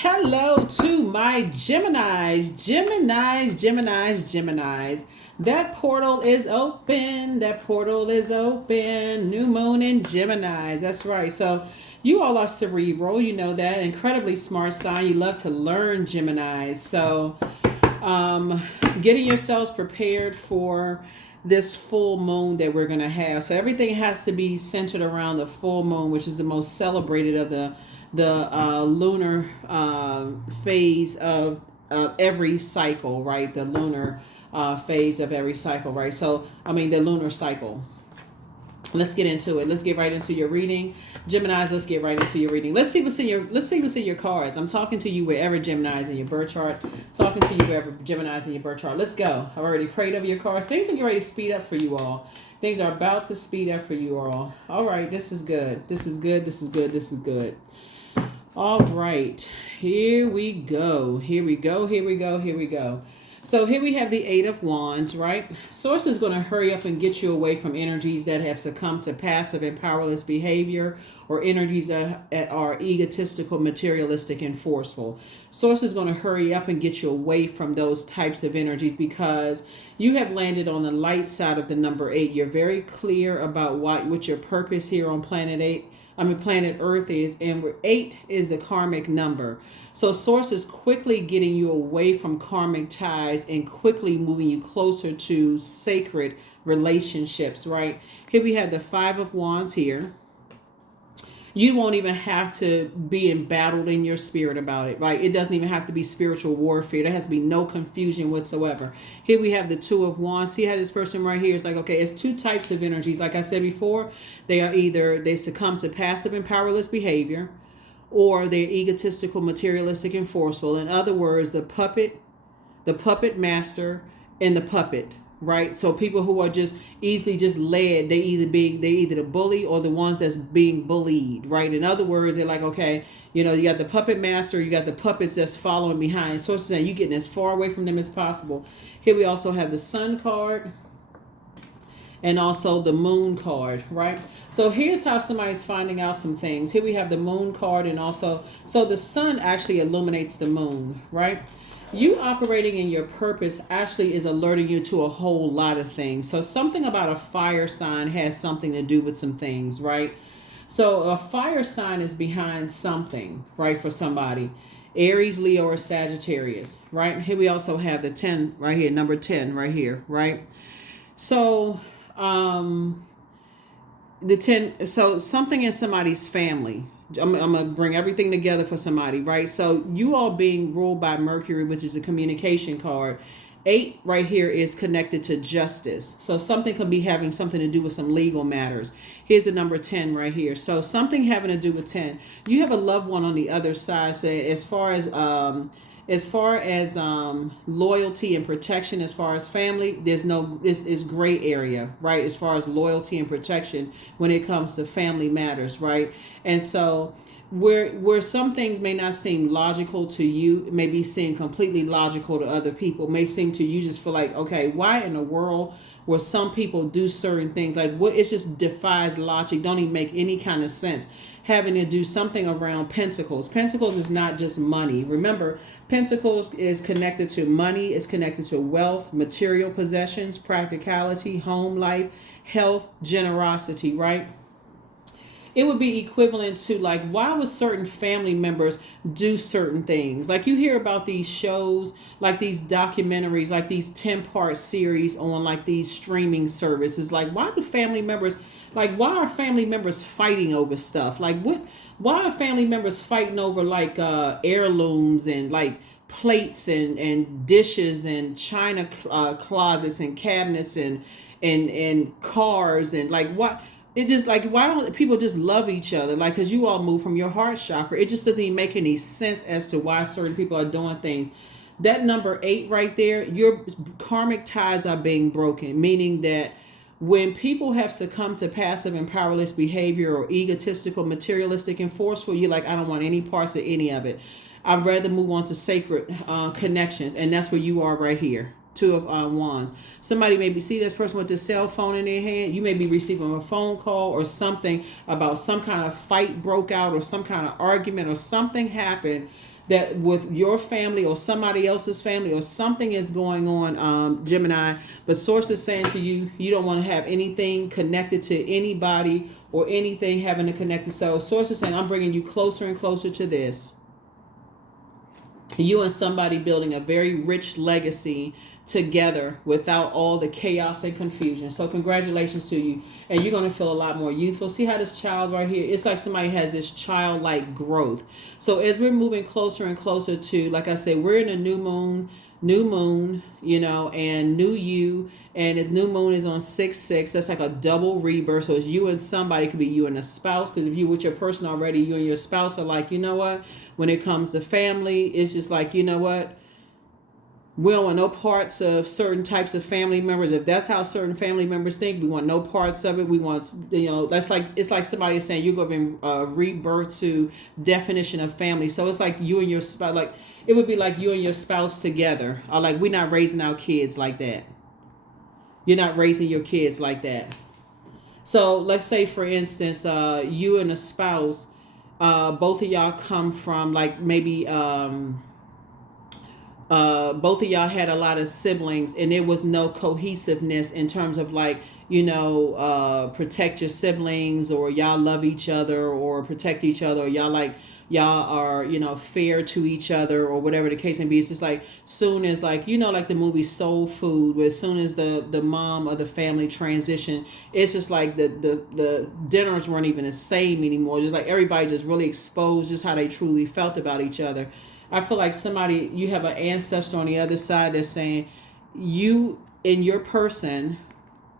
Hello to my Geminis. That portal is open. That portal is open. New moon in Geminis. That's right. So you all are cerebral. You know that. Incredibly smart sign. You love to learn, Geminis. So um, getting yourselves prepared for this full moon that we're going to have. So everything has to be centered around the full moon, which is the most celebrated of the lunar phase of every cycle, right? The lunar phase of every cycle, right? So, I mean, the lunar cycle. Let's get into it. Let's get right into your reading, Gemini's. Let's get right into your reading. Let's see what's in your cards. I'm talking to you wherever Gemini's in your birth chart. Talking to you wherever Gemini's in your birth chart. Let's go. I've already prayed over your cards. Things are getting ready to speed up for you all. Things are about to speed up for you all. All right, this is good. This is good. This is good. This is good. All right, here we go. Here we go. Here we go. Here we go. So here we have the Eight of Wands, right? Source is going to hurry up and get you away from energies that have succumbed to passive and powerless behavior, or energies that are egotistical, materialistic, and forceful. Source is going to hurry up and get you away from those types of energies because you have landed on the light side of the number 8. You're very clear about what your purpose here on planet Earth is, and 8 is the karmic number. So source is quickly getting you away from karmic ties and quickly moving you closer to sacred relationships, right? Here we have the Five of Wands here. You won't even have to be embattled in your spirit about it, right? It doesn't even have to be spiritual warfare. There has to be no confusion whatsoever. Here we have the Two of Wands. See how this person right here is like, okay, it's two types of energies. Like I said before, they succumb to passive and powerless behavior, or they're egotistical, materialistic, and forceful. In other words, the puppet master, and the puppet, right? So people who are just easily just led, they're either the bully or the ones that's being bullied, right? In other words, they're like, okay, you got the puppet master, you got the puppets that's following behind. So it's saying you're getting as far away from them as possible. Here we also have the Sun card and also the Moon card, right? So here's how somebody's finding out some things. Here we have the Moon card, and also, so the Sun actually illuminates the Moon, right? You operating in your purpose actually is alerting you to a whole lot of things. So something about a fire sign has something to do with some things, right? So a fire sign is behind something, right, for somebody. Aries, Leo, or Sagittarius, right? Here we also have the 10 right here, number 10 right here, right? So the 10, so something in somebody's family. I'm going to bring everything together for somebody, right? So you all being ruled by Mercury, which is a communication card. 8 right here is connected to justice. So something could be having something to do with some legal matters. Here's the number 10 right here. So something having to do with 10. You have a loved one on the other side. So as far as loyalty and protection, as far as family, this is gray area, right? As far as loyalty and protection when it comes to family matters, right? And so where some things may not seem logical to you, may be seem completely logical to other people, may seem to you just feel like, okay, why in the world where some people do certain things, like what, it just defies logic, don't even make any kind of sense. Having to do something around Pentacles. Pentacles is not just money. Remember, Pentacles is connected to money, is connected to wealth, material possessions, practicality, home life, health, generosity, right? It would be equivalent to, like, why would certain family members do certain things? Like, you hear about these shows, like these documentaries, like these 10-part series on like these streaming services. Like, why are family members fighting over stuff? Like, why are family members fighting over like heirlooms and like plates and dishes and china closets and cabinets and cars, and like, what? It just, like, why don't people just love each other? Like, because you all move from your heart chakra. It just doesn't even make any sense as to why certain people are doing things. That number 8 right there, your karmic ties are being broken, meaning that when people have succumbed to passive and powerless behavior, or egotistical, materialistic, and forceful, you're like, I don't want any parts of any of it. I'd rather move on to sacred connections. And that's where you are right here. Two of Wands. Somebody maybe see this person with the cell phone in their hand. You may be receiving a phone call or something about some kind of fight broke out or some kind of argument or something happened. that with your family or somebody else's family or something is going on, Gemini. But source is saying to you, you don't want to have anything connected to anybody or anything having to connect. So source is saying, I'm bringing you closer and closer to this. You and somebody building a very rich legacy together without all the chaos and confusion. So congratulations to you. And you're going to feel a lot more youthful. See how this child right here, it's like somebody has this childlike growth. So as we're moving closer and closer to, like I said, we're in a new moon, you know, and new you. And the new moon is on 6/6. That's like a double rebirth. So it's you and somebody. It could be you and a spouse. Because if you're with your person already, you and your spouse are like, you know what? When it comes to family, it's just like, you know what? We don't want no parts of certain types of family members. If that's how certain family members think, we want no parts of it. We want, you know, that's like, it's like somebody is saying you're going to rebirth to definition of family. So it's like you and your spouse, like it would be like you and your spouse together. Or like, we're not raising our kids like that. You're not raising your kids like that. So let's say, for instance, you and a spouse, both of y'all come from like maybe, both of y'all had a lot of siblings and there was no cohesiveness in terms of like, you know, protect your siblings, or y'all love each other or protect each other, or y'all are, you know, fair to each other, or whatever the case may be. It's just like soon as, like, you know, like the movie Soul Food, where as soon as the mom of the family transitioned, it's just like the dinners weren't even the same anymore. Just like everybody just really exposed just how they truly felt about each other. I feel like somebody, you have an ancestor on the other side that's saying you and your person,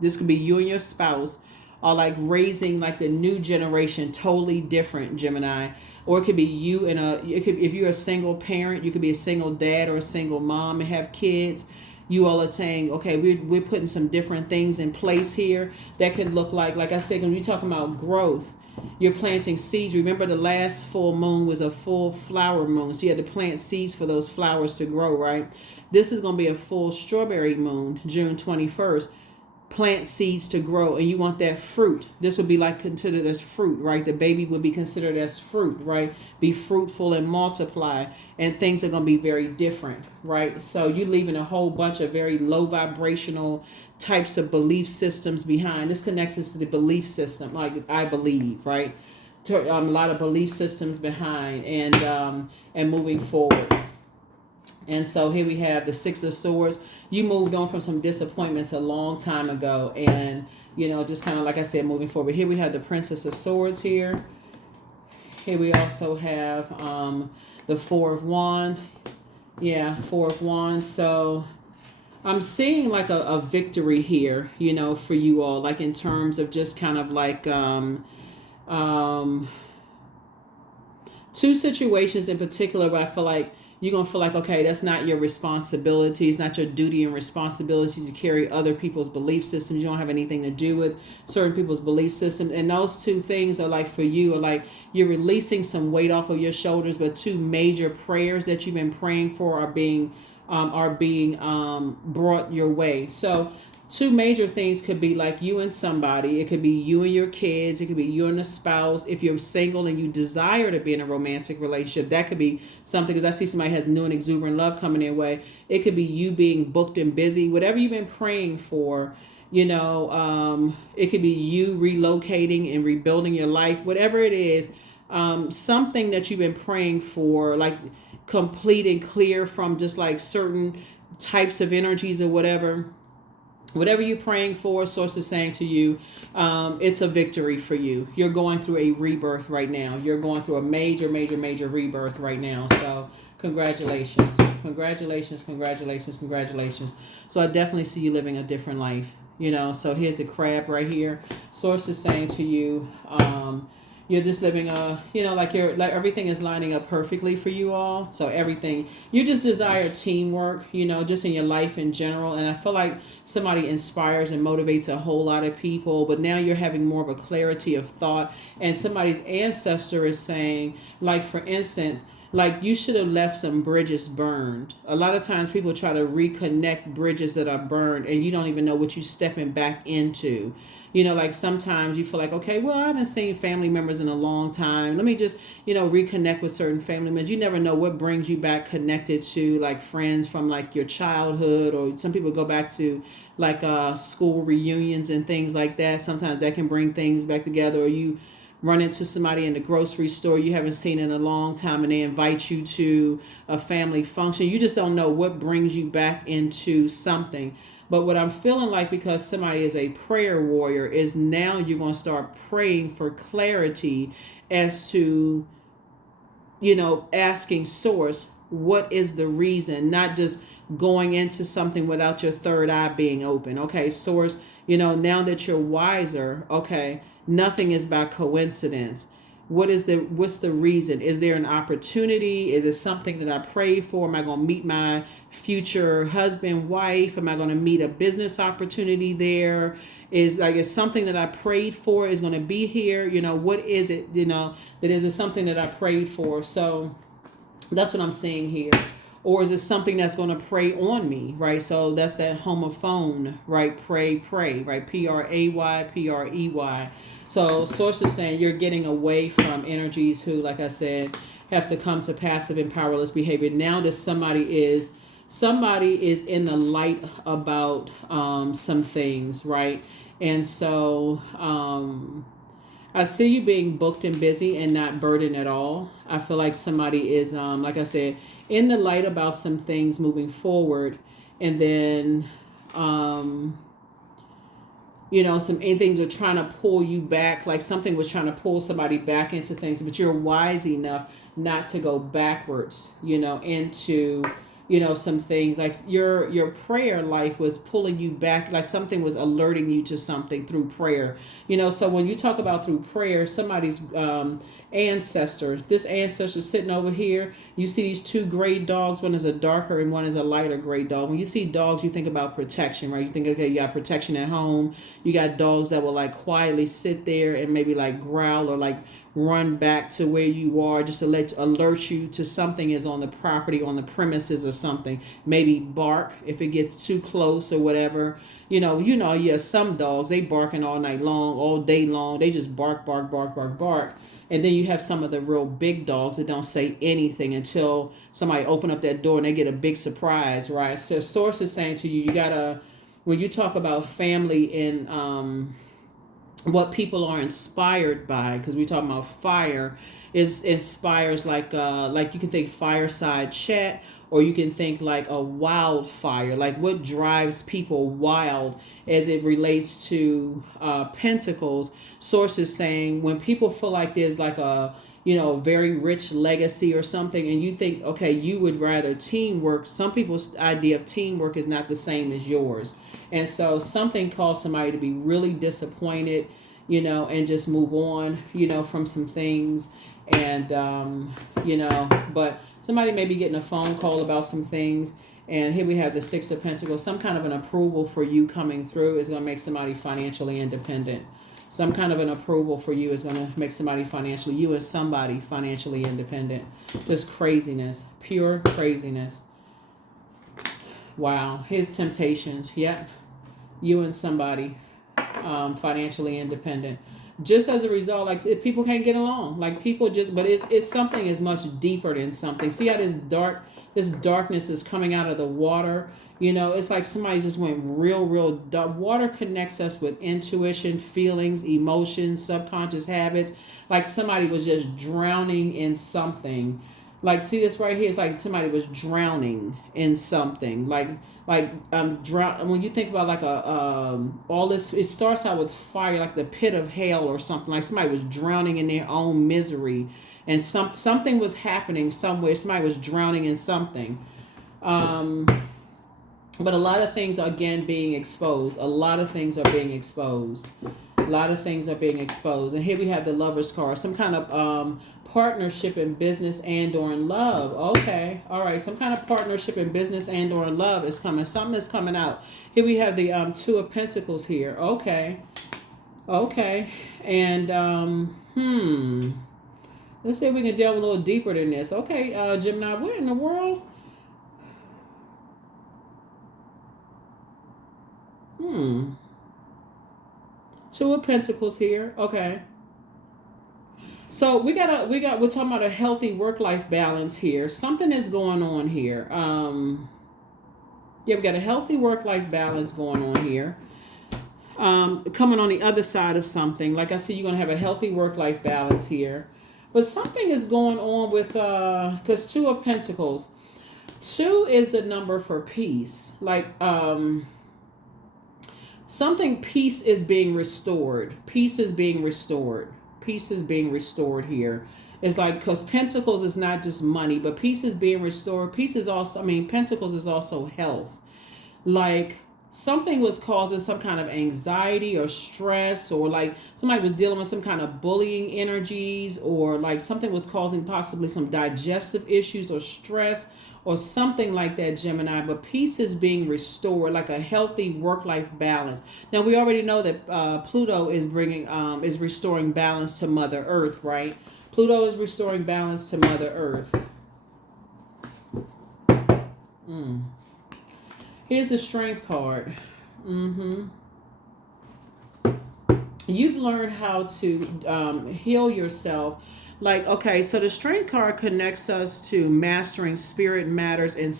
this could be you and your spouse, are like raising like the new generation totally different, Gemini. Or it could be you and if you're a single parent, you could be a single dad or a single mom and have kids. You all are saying, okay, we're putting some different things in place here that could look like I said, when you're talking about growth, you're planting seeds. Remember, the last full moon was a full flower moon. So you had to plant seeds for those flowers to grow, right? This is going to be a full strawberry moon, June 21st. Plant seeds to grow, and you want that fruit. This would be like considered as fruit, right? The baby would be considered as fruit, right? Be fruitful and multiply, and things are going to be very different, right? So you're leaving a whole bunch of very low vibrational types of belief systems behind. This connects us to the belief system, like I believe, right? A lot of belief systems behind, and moving forward. And so here we have the Six of Swords. You moved on from some disappointments a long time ago, and, you know, just kind of like I said, moving forward. Here we have the Princess of Swords here. Here we also have the Four of Wands. Yeah, Four of Wands. So I'm seeing like a victory here, you know, for you all, like in terms of just kind of like two situations in particular where I feel like you're going to feel like, okay, that's not your responsibility. It's not your duty and responsibility to carry other people's belief systems. You don't have anything to do with certain people's belief systems. And those two things are like, for you, are like you're releasing some weight off of your shoulders, but two major prayers that you've been praying for are being brought your way. So two major things could be like you and somebody. It could be you and your kids. It could be you and a spouse. If you're single and you desire to be in a romantic relationship, that could be something, because I see somebody has new and exuberant love coming their way. It could be you being booked and busy. Whatever you've been praying for, you know, it could be you relocating and rebuilding your life. Whatever it is, something that you've been praying for, like complete and clear from just like certain types of energies or whatever. Whatever you're praying for, Source is saying to you, it's a victory for you. You're going through a rebirth right now. You're going through a major, major, major rebirth right now. So congratulations. Congratulations, congratulations, congratulations. So I definitely see you living a different life. You know, so here's the crab right here. Source is saying to you, you're just living like everything is lining up perfectly for you all. So everything, you just desire teamwork, you know, just in your life in general. And I feel like somebody inspires and motivates a whole lot of people, but now you're having more of a clarity of thought, and somebody's ancestor is saying, like, for instance, like you should have left some bridges burned. A lot of times people try to reconnect bridges that are burned, and you don't even know what you're stepping back into. like sometimes you feel like, okay, well, I haven't seen family members in a long time. Let me just, reconnect with certain family members. You never know what brings you back connected to like friends from like your childhood, or some people go back to like school reunions and things like that. Sometimes that can bring things back together, or you run into somebody in the grocery store you haven't seen in a long time and they invite you to a family function. You just don't know what brings you back into something. But what I'm feeling like, because somebody is a prayer warrior, is now you're going to start praying for clarity as to, asking source, what is the reason? Not just going into something without your third eye being open. Okay, source, now that you're wiser, okay, nothing is by coincidence. What's the reason? Is there an opportunity? Is it something that I prayed for? Am I going to meet my future husband, wife? Am I going to meet a business opportunity there? Is something that I prayed for is going to be here? What is it? That is it something that I prayed for? So that's what I'm seeing here. Or is it something that's going to prey on me, right? So that's that homophone, right? Pray, right? Pray, Prey. So source is saying you're getting away from energies who, like I said, have succumbed to passive and powerless behavior. Now that somebody is in the light about some things, right? And so I see you being booked and busy and not burdened at all. I feel like somebody is, like I said, in the light about some things moving forward, and then some things are trying to pull you back, like something was trying to pull somebody back into things, but you're wise enough not to go backwards, into, some things. Like your prayer life was pulling you back, like something was alerting you to something through prayer. So when you talk about through prayer, somebody's this ancestor sitting over here, you see these two gray dogs. One is a darker and one is a lighter gray dog. When you see dogs, you think about protection, right? You think, okay, you got protection at home. You got dogs that will like quietly sit there and maybe like growl or like run back to where you are, just to alert you to something is on the property, on the premises or something. Maybe bark if it gets too close or whatever. Yeah, some dogs, they barking all night long, all day long. They just bark. And then you have some of the real big dogs that don't say anything until somebody open up that door and they get a big surprise, right? So source is saying to you, you gotta, when you talk about family and what people are inspired by, because we talking about fire, is inspires like you can think fireside chat, or you can think like a wildfire, like what drives people wild as it relates to pentacles. Source is saying when people feel like there's like a very rich legacy or something, and you think, okay, you would rather teamwork. Some people's idea of teamwork is not the same as yours. And so something caused somebody to be really disappointed, and just move on, from some things. And, but somebody may be getting a phone call about some things. And here we have the Six of Pentacles. Some kind of an approval for you coming through is going to make somebody financially independent. Some kind of an approval for you is going to make somebody financially independent. Just craziness, pure craziness. Wow. Here's temptations. Yep. You and somebody financially independent. Just as a result, like if people can't get along, like people just, but it's something is much deeper than something. See how this darkness is coming out of the water. It's like somebody just went real dark. Water connects us with intuition, feelings, emotions, subconscious habits. Like somebody was just drowning in something. Like, see this right here? It's like somebody was drowning in something. When you think about like all this, it starts out with fire, like the pit of hell or something. Like somebody was drowning in their own misery, and something was happening somewhere. Somebody was drowning in something. But a lot of things are again being exposed. A lot of things are being exposed. And here we have the Lover's card. Some kind of partnership in business and or in love. Okay. All right. Some kind of partnership in business and or in love is coming. Something is coming out. Here we have the Two of Pentacles here. Okay. And let's see if we can delve a little deeper than this. Okay, Gemini, what in the world? Two of Pentacles here. Okay. So we're talking about a healthy work-life balance here. Something is going on here. Yeah, we got a healthy work-life balance going on here. Coming on the other side of something. Like I said, you're going to have a healthy work-life balance here. But something is going on with, because Two of Pentacles. 2 is the number for peace. Like, peace is being restored. Peace is being restored. Peace is being restored here. It's like, because Pentacles is not just money, but peace is being restored. Peace is also, Pentacles is also health. Like, something was causing some kind of anxiety or stress, or like somebody was dealing with some kind of bullying energies, or like something was causing possibly some digestive issues or stress or something like that, Gemini. But peace is being restored, like a healthy work-life balance. Now, we already know that Pluto is is restoring balance to Mother Earth, right? Pluto is restoring balance to Mother Earth. Here's the Strength card. You've learned how to heal yourself. Like, okay, so the Strength card connects us to mastering spirit matters and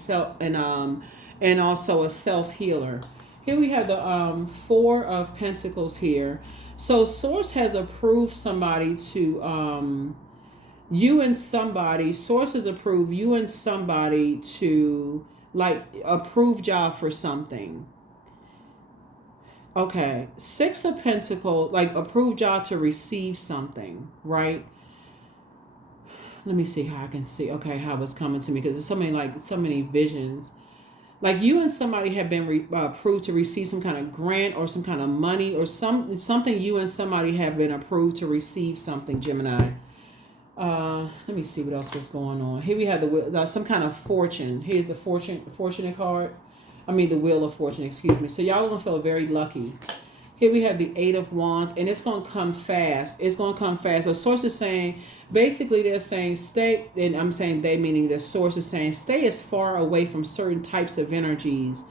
and also a self-healer. Here we have the 4 of Pentacles here. So Source has approved somebody to Source has approved you and somebody to like approved y'all for something. Okay, 6 of Pentacles, like approved y'all to receive something, right? Let me see how I can see. Okay, how it's coming to me, because there's so many visions. Like you and somebody have been approved to receive some kind of grant or some kind of money or something. You and somebody have been approved to receive something, Gemini. Let me see what else was going on. Here we have some kind of fortune. Here's the fortunate card. The Wheel of Fortune, excuse me. So y'all are going to feel very lucky. Here we have the 8 of Wands, and it's going to come fast. It's going to come fast. So Source is saying, basically they're saying stay, and I'm saying they, meaning the Source is saying stay as far away from certain types of energies.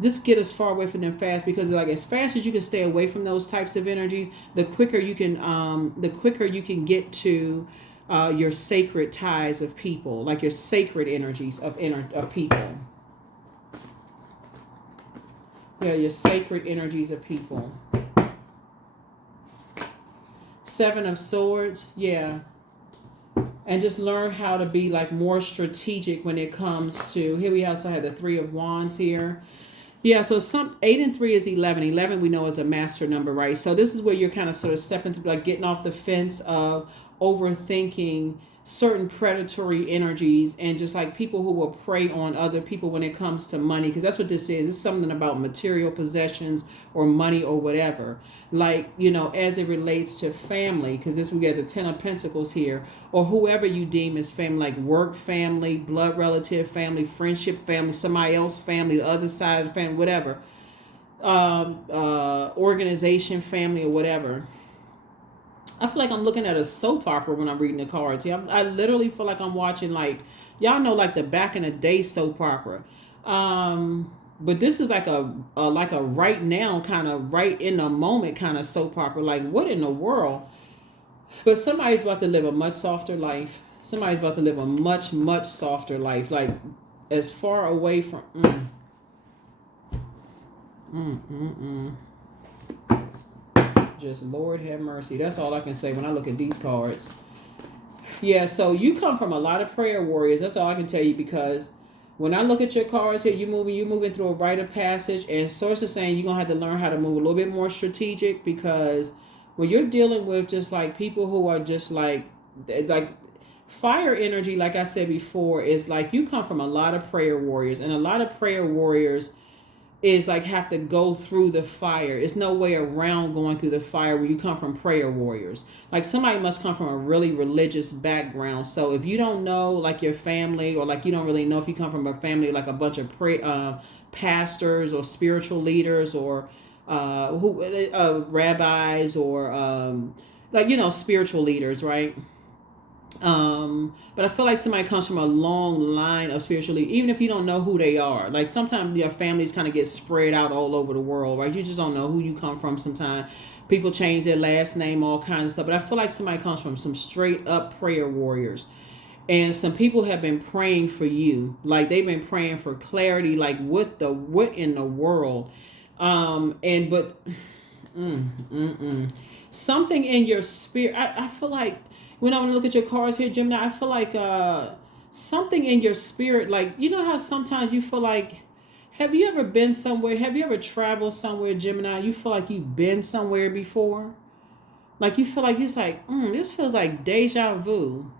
Just get as far away from them fast, because like as fast as you can stay away from those types of energies, the quicker you can get to your sacred ties of people, like your sacred energies of people. Yeah, your sacred energies of people. 7 of Swords, yeah. And just learn how to be like more strategic when it comes to, here we also have the 3 of Wands here. Yeah, so 8 and 3 is 11. 11 we know is a master number, right? So this is where you're kind of sort of stepping through, like getting off the fence of overthinking certain predatory energies and just like people who will prey on other people when it comes to money, because that's what this is. It's something about material possessions or money or whatever, like, as it relates to family, because we got the 10 of Pentacles here, or whoever you deem as family, like work family, blood relative family, friendship family, somebody else family, the other side of the family, whatever, organization family or whatever. I feel like I'm looking at a soap opera when I'm reading the cards. Yeah, I literally feel like I'm watching, like, y'all know, like the back in the day soap opera. But this is like a right now kind of right in the moment kind of soap opera. Like, what in the world? But somebody's about to live a much softer life. Somebody's about to live a much, much softer life. Like, as far away from... Just Lord have mercy. That's all I can say when I look at these cards. Yeah, so you come from a lot of prayer warriors. That's all I can tell you, because when I look at your cards here, you're moving through a rite of passage, and Source is saying you're going to have to learn how to move a little bit more strategic, because when you're dealing with just like people who are just like fire energy, like I said before, is like you come from a lot of prayer warriors, and a lot of prayer warriors is like have to go through the fire. It's no way around going through the fire when you come from prayer warriors. Like somebody must come from a really religious background. So if you don't know like your family, or like you don't really know if you come from a family like a bunch of pastors or spiritual leaders or rabbis or spiritual leaders, right? But I feel like somebody comes from a long line of spiritually, even if you don't know who they are. Like sometimes your families kind of get spread out all over the world, right? You just don't know who you come from sometimes. People change their last name, all kinds of stuff. But I feel like somebody comes from some straight up prayer warriors. And some people have been praying for you. Like they've been praying for clarity. Like what in the world? Something in your spirit. I feel like when I look at your cards here, Gemini, I feel like something in your spirit. Like, you know how sometimes you feel like, have you ever been somewhere? Have you ever traveled somewhere, Gemini? You feel like you've been somewhere before? Like you feel like it's like, this feels like deja vu.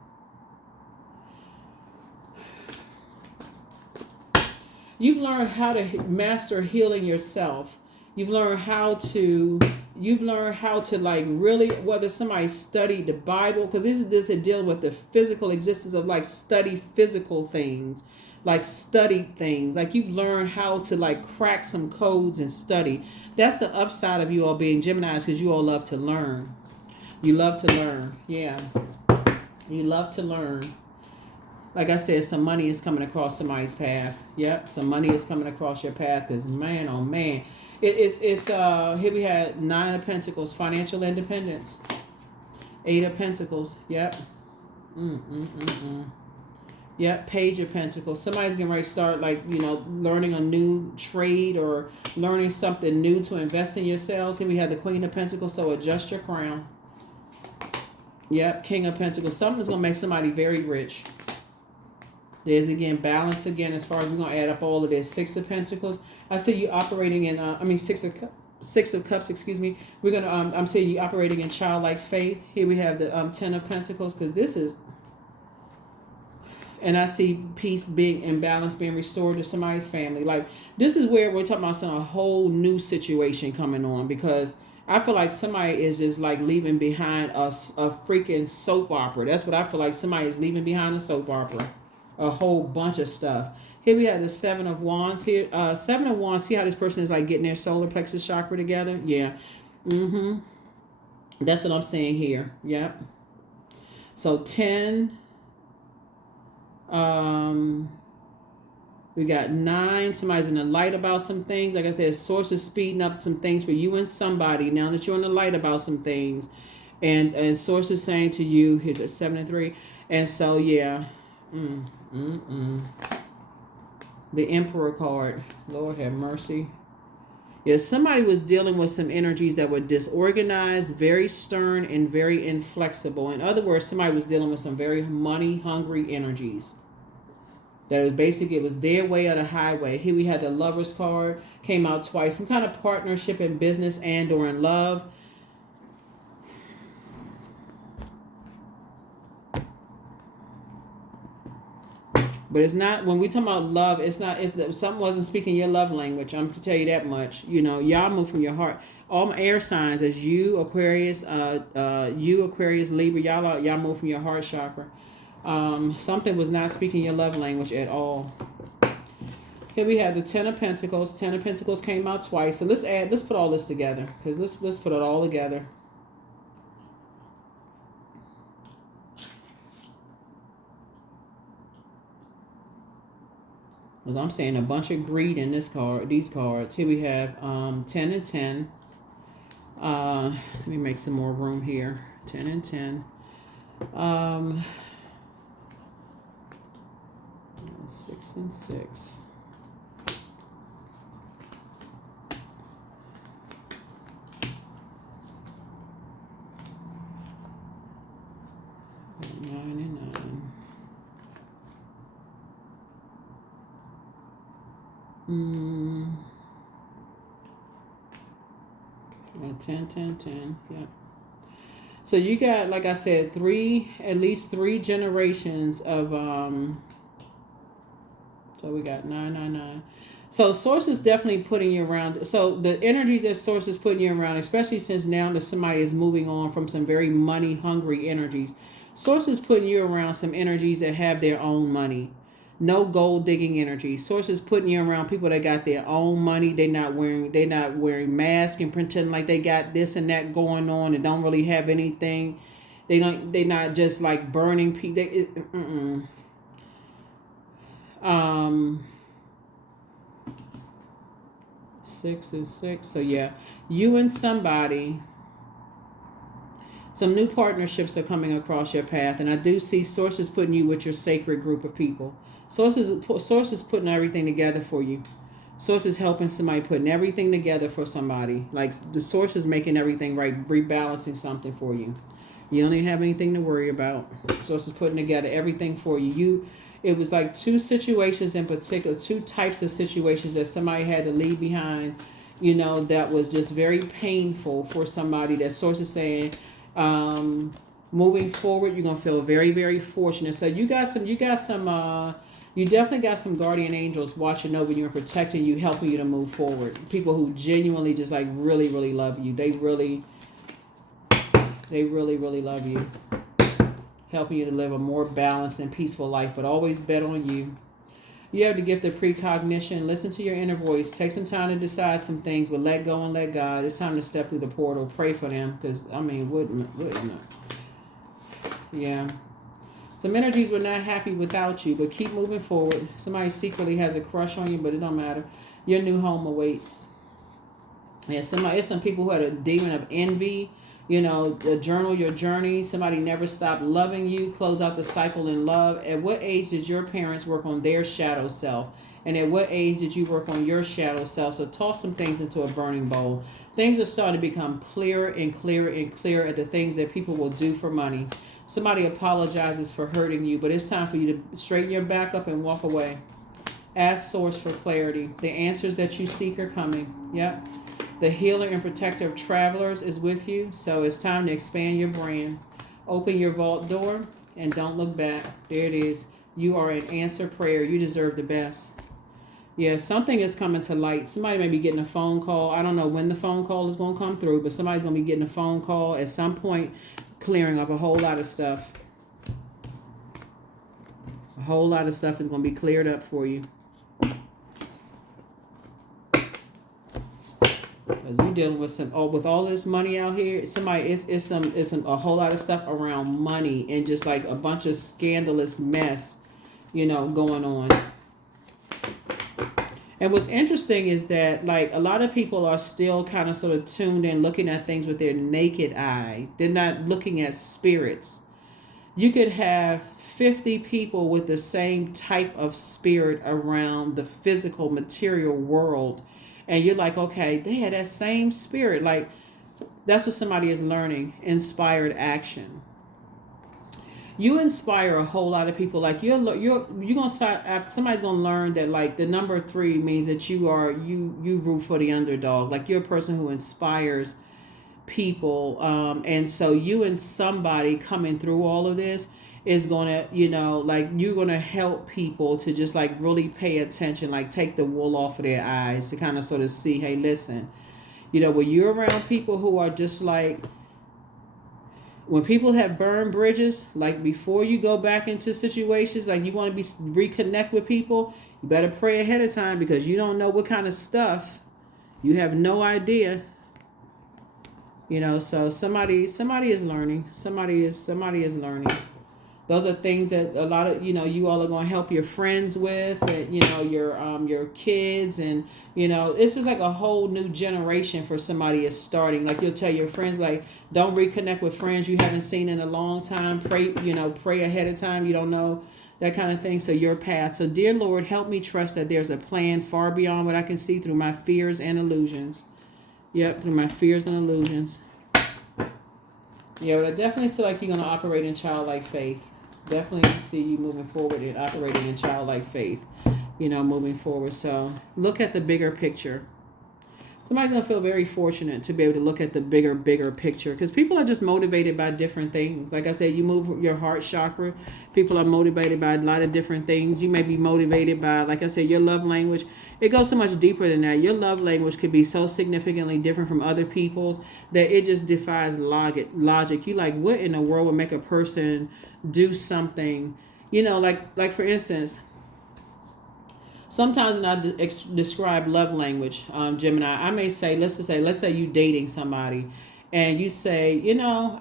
You've learned how to master healing yourself. You've learned how to like really, whether somebody studied the Bible, because this is dealing with the physical existence of like study physical things, like study things. Like you've learned how to like crack some codes and study. That's the upside of you all being Geminis, because you all love to learn. You love to learn. Yeah. You love to learn. Like I said, some money is coming across somebody's path. Yep, some money is coming across your path, because man, oh man. It's here we had 9 of Pentacles, financial independence. 8 of Pentacles. Yep. Yep, Page of Pentacles. Somebody's getting ready to start, like, learning a new trade or learning something new to invest in yourselves. Here we have the Queen of Pentacles, so adjust your crown. Yep, King of Pentacles. Something's going to make somebody very rich. There's again balance again as far as we're going to add up all of this. 6 of Pentacles. I see you operating in, 6 of Cups, excuse me. We're going to, I'm seeing you operating in childlike faith. Here we have the 10 of Pentacles, because this is, and I see peace being in balance, being restored to somebody's family. Like, this is where we're talking about some a whole new situation coming on, because I feel like somebody is just like leaving behind a freaking soap opera. That's what I feel like. Somebody is leaving behind a soap opera. A whole bunch of stuff. Here we have the 7 of Wands here. 7 of Wands, see how this person is like getting their solar plexus chakra together? Yeah. That's what I'm saying here. Yep. So 10. We got 9. Somebody's in the light about some things. Like I said, source is speeding up some things for you and somebody. Now that you're in the light about some things. And source is saying to you, here's a 7 and 3. And so, yeah. The Emperor card. Lord have mercy. Yeah, somebody was dealing with some energies that were disorganized, very stern, and very inflexible. In other words, somebody was dealing with some very money-hungry energies. That was basically, it was their way or the highway. Here we had the Lover's card. Came out twice. Some kind of partnership in business and or in love. But it's not, when we talk about love, it's that something wasn't speaking your love language. I'm going to tell you that much. Y'all move from your heart. All my air signs is you, Aquarius, Libra, y'all move from your heart chakra. Something was not speaking your love language at all. Here we have the 10 of Pentacles. 10 of Pentacles came out twice. So let's put all this together. Because let's put it all together. As I'm saying, a bunch of greed in these cards. Here we have 10 and 10. Let me make some more room here. 10 and 10. 6 and 6. 9 and 9. 10, 10, 10. Yeah. So you got, like I said, at least three generations of so we got 999. So source is definitely putting you around. So the energies that source is putting you around, especially since now that somebody is moving on from some very money hungry energies. Source is putting you around some energies that have their own money. No gold digging energy. Source is putting you around people that got their own money. They're not wearing masks and pretending like they got this and that going on and don't really have anything. They're not just like burning people. 6 and 6. So yeah, you and somebody Some new partnerships are coming across your path, and I do see sources putting you with your sacred group of people. Sources putting everything together for you. Sources helping somebody, putting everything together for somebody. Like the source is making everything right, rebalancing something for you. You don't even have anything to worry about. Source is putting together everything for you. It was like two situations in particular, two types of situations that somebody had to leave behind, that was just very painful for somebody. That source is saying, moving forward, you're going to feel very, very fortunate. So you definitely got some guardian angels watching over you and protecting you, helping you to move forward. People who genuinely just like really, really love you. They really, really love you. Helping you to live a more balanced and peaceful life, but always bet on you. You have the gift of precognition. Listen to your inner voice. Take some time to decide some things, but let go and let God. It's time to step through the portal. Pray for them, because, wouldn't. Yeah. Some energies were not happy without you, but keep moving forward. Somebody secretly has a crush on you, but it don't matter. Your new home awaits. Yeah, it's some people who had a demon of envy. Journal your journey. Somebody never stopped loving you. Close out the cycle in love. At what age did your parents work on their shadow self? And at what age did you work on your shadow self? So toss some things into a burning bowl. Things are starting to become clearer and clearer and clearer at the things that people will do for money. Somebody apologizes for hurting you, but it's time for you to straighten your back up and walk away. Ask Source for clarity. The answers that you seek are coming. Yep. The healer and protector of travelers is with you, so it's time to expand your brand. Open your vault door and don't look back. There it is. You are an answered prayer. You deserve the best. Yeah, something is coming to light. Somebody may be getting a phone call. I don't know when the phone call is going to come through, but somebody's going to be getting a phone call at some point, clearing up a whole lot of stuff. A whole lot of stuff is going to be cleared up for you. As you're dealing with all this money out here, it's a whole lot of stuff around money and just like a bunch of scandalous mess, going on. And what's interesting is that like a lot of people are still kind of sort of tuned in, looking at things with their naked eye. They're not looking at spirits. You could have 50 people with the same type of spirit around the physical material world. And you're like, okay, they had that same spirit. Like, that's what somebody is learning. Inspired action. You inspire a whole lot of people. Like, you're gonna start. Somebody's gonna learn that like the number 3 means that you root for the underdog. Like you're a person who inspires people. And so you and somebody coming through all of this is gonna, you're gonna help people to just like really pay attention, like take the wool off of their eyes to kind of sort of see, hey, listen, when you're around people who are just like, when people have burned bridges, like before you go back into situations, like you want to reconnect with people, you better pray ahead of time because you don't know what kind of stuff, you have no idea. So somebody is learning. Somebody is learning. Those are things that a lot of, you all are going to help your friends with, and, your kids. And, it's just like a whole new generation for somebody is starting. Like you'll tell your friends, like, don't reconnect with friends you haven't seen in a long time. Pray ahead of time. You don't know that kind of thing. So your path. So dear Lord, help me trust that there's a plan far beyond what I can see through my fears and illusions. Yep, through my fears and illusions. Yeah, but I definitely feel like you're going to operate in childlike faith. Definitely see you moving forward and operating in childlike faith, moving forward. So look at the bigger picture. Somebody's going to feel very fortunate to be able to look at the bigger picture because people are just motivated by different things. Like I said, you move your heart chakra. People are motivated by a lot of different things. You may be motivated by, like I said, your love language. It goes so much deeper than that. Your love language could be so significantly different from other people's that it just defies logic. You like, what in the world would make a person do something? Like for instance, sometimes when I describe love language, Gemini, I may say, let's say you dating somebody and you say,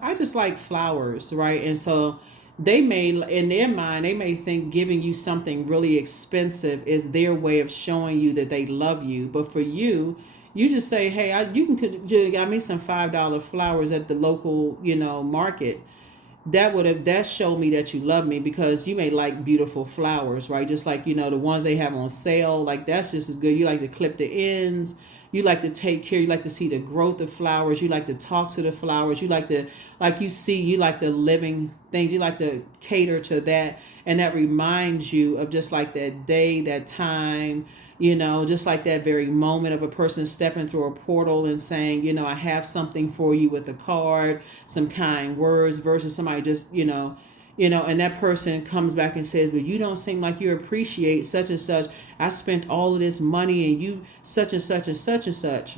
I just like flowers, right? And so they may, in their mind, they may think giving you something really expensive is their way of showing you that they love you. But for you, You just say, hey, you can could got me some $5 flowers at the local, market. That showed me that you love me, because you may like beautiful flowers, right? Just like, the ones they have on sale, like that's just as good. You like to clip the ends. You like to take care. You like to see the growth of flowers. You like to talk to the flowers. You like to, you like the living things. You like to cater to that. And that reminds you of just like that day, that time, just like that very moment of a person stepping through a portal and saying, I have something for you, with a card, some kind words, versus somebody just, and that person comes back and says, well, you don't seem like you appreciate such and such. I spent all of this money and you such and such and such and such.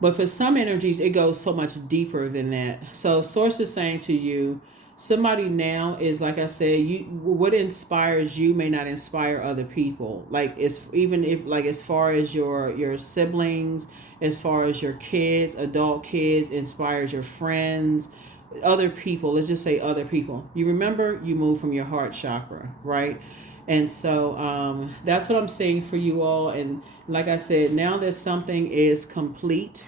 But for some energies, it goes so much deeper than that. So Source is saying to you, somebody now is, like I said, what inspires you may not inspire other people. Like, it's even if, like, as far as your siblings, as far as your kids, adult kids, inspires your friends, other people. Let's just say other people. You remember, you move from your heart chakra, right? And so that's what I'm saying for you all. And like I said, now that something is complete,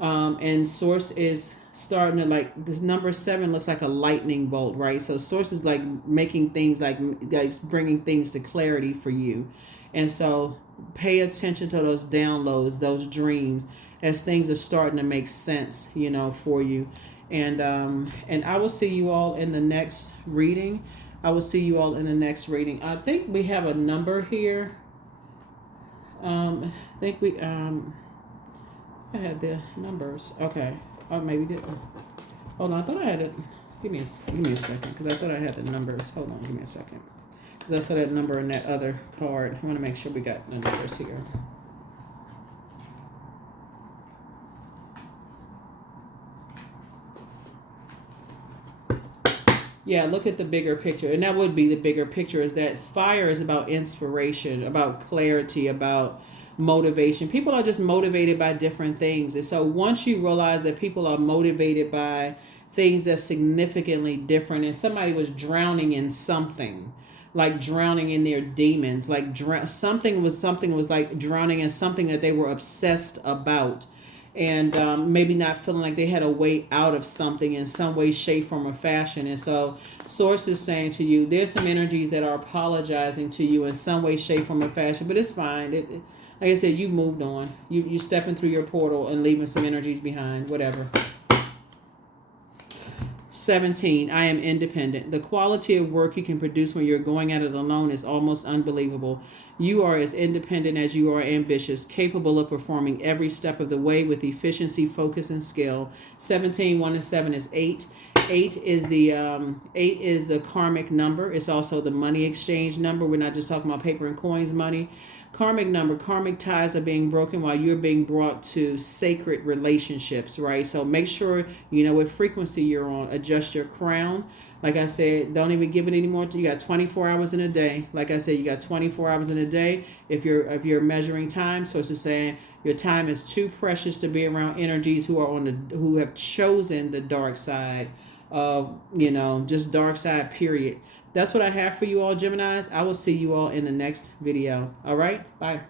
and Source is starting to, like, this number 7 looks like a lightning bolt, right? So Source is like making things, like bringing things to clarity for you. And so pay attention to those downloads, those dreams, as things are starting to make sense, for you. And I will see you all in the next reading. I think we have a number here. I think I had the numbers. Okay. Oh, maybe didn't. Hold on. I thought I had it. Give me a second, because I thought I had the numbers. Hold on. Give me a second. Because I saw that number in that other card. I want to make sure we got the numbers here. Yeah, look at the bigger picture. And that would be the bigger picture, is that fire is about inspiration, about clarity, about motivation. People are just motivated by different things. And so once you realize that people are motivated by things that's significantly different, and somebody was drowning in something, like drowning in their demons, like something was like drowning in something that they were obsessed about, and maybe not feeling like they had a way out of something in some way, shape, form, or fashion. And so Source is saying to you, there's some energies that are apologizing to you in some way, shape, form, or fashion, but it's fine. Like I said, you've moved on. You stepping through your portal and leaving some energies behind, whatever. 17, I am independent. The quality of work you can produce when you're going at it alone is almost unbelievable. You are as independent as you are ambitious, capable of performing every step of the way with efficiency, focus, and skill. 17, 1 and 7 is 8. 8 is the karmic number. It's also the money exchange number. We're not just talking about paper and coins money. Karmic number, karmic ties are being broken while you're being brought to sacred relationships, right? So make sure you know what frequency you're on. Adjust your crown. Like I said, don't even give it anymore. You got 24 hours in a day. Like I said, you got 24 hours in a day. If you're measuring time, so it's just saying your time is too precious to be around energies who have chosen the dark side. Just dark side, period. That's what I have for you all, Geminis. I will see you all in the next video. All right? Bye.